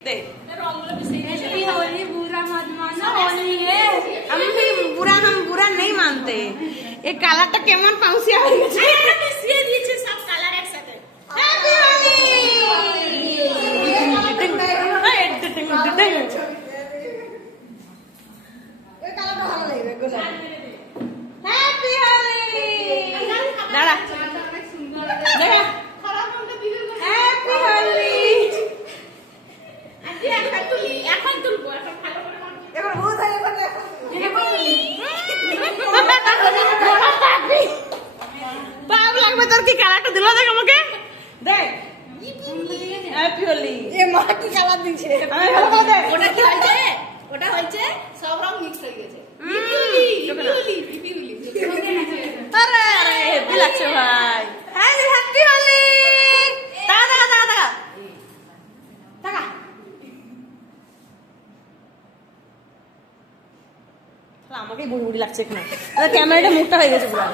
होली बुरा मत मानो, होली है। हम बुरा नहीं मानते। ये কালারটা কেমন পাউসিয়া হয়ে গেছে। আমরা মিশিয়ে দিয়েছি সব কালার একসাথে। হ্যাপি হোলি। এই কালারটা ভালো লাগবে গো। হ্যাপি হোলি। দাঁড়া। অনেক সুন্দর লাগে। খারাপ মনটা দিবে গো। হ্যাপি হোলি। এখন তুলবো, এখন ভালো করে এখন বহুত হয়ে গেছে। বাপ লাগবে তোর কি কালারটা দিল দেখ আমাকে দেখ হ্যাপি হোলি এ মা কি কালার দিছে আমি ভালো করে দেখ ওটা হইছে সব রং মিক্স হয়ে গেছে হিপি হোলি আরে আরে হেভি লাগছে ভাই হ্যাপি হোলি টাকা আমাকে বুড়ি বুড়ি লাগছে এখানে ক্যামেরাটা মুখটা হয়ে গেছে পুরো